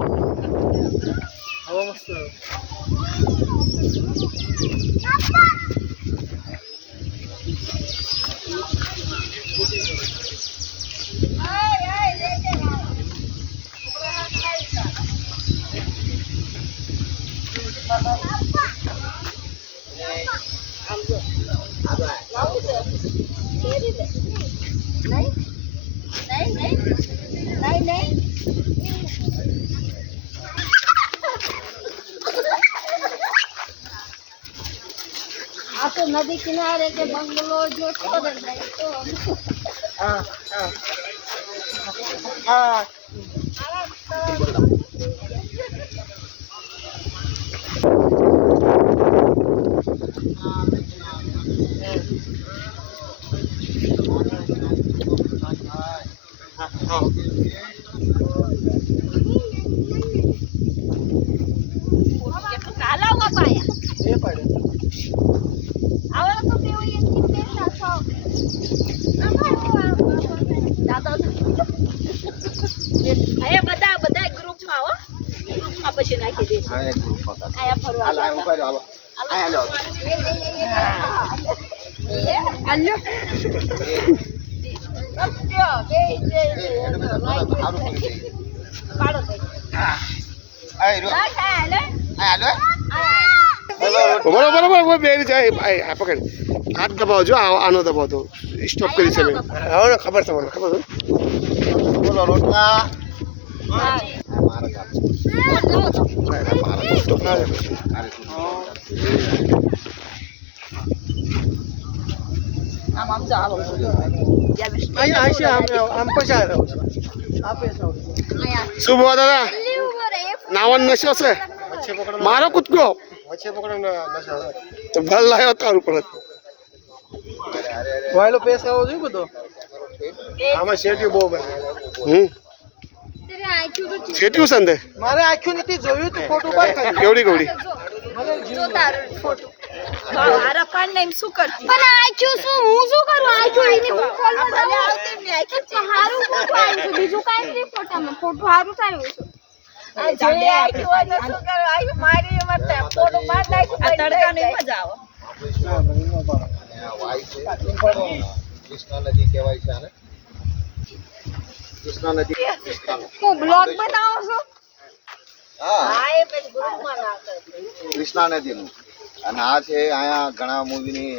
હવા મસ્ત तो नदी किनारे के बंगलो जो छोड़ गए तो हाँ हाँ काला हुआ पाया ये पड़े आवा तो पे हुई है कितने सासो दादा आया बता ग्रुप में आओ ग्रुप में પછી નાખી દે આયા ગ્રુપ પકડ આયા ફરવા આયા ઉપર આવો આયા લો આલ્યો સત્ય બે સારું કરી દે પાડો દે આય રો આયા લે આયા લો બરોબર કોઈ બેરી જાય આ પકડ હાથ દબાવજો આનો દબાવ દો સ્ટોપ કરી છે હવે ને ખબર છે મને ખબર છે બોલો રોટલા હા મારા કાપ સ્ટોપ ના આમ જાવ અહીંયા આમ પછી આપે છો શું બોલા દાદા નાવાનો નશો છે વચ્ચે પકડો મારો કૂદકો વચ્ચે પકડો નશો તો ભલ લાયો તારું પર વાયલો પૈસા આવો જોઈએ બધો આમાં શેટ્યું બહુ બને તેરે આઈક્યુ તો છેટ્યું સંદે મારે આખ્યું નથી જોયું તો ફોટો પાડ કરી કેવડી કેવડી જો તારો ફોટો મારા પાન ને શું કરતી પણ આઈક્યુ શું હું શું કરું આઈક્યુ આઈને હું કોલમાં ભલે આવતી ને આઈક્યુ હારું ફોટો આવ્યું બીજું કાઈ નથી ફોટામાં ફોટો હારું આવ્યું છે આ જે આઈક્યુ હોય તો શું કરું આઈક્યુ મારી મત ફોટો માર નાખી આ તડકા નહીં મજા આવે વાય છે કૃષ્ણા નદી કહેવાય છે આને કૃષ્ણા નદી હું બ્લોગ બનાવો છો હા હા એ પછી ગ્રુપમાં નાખે કૃષ્ણા નદીનું અને આ છે અહીંયા ઘણા મૂવીની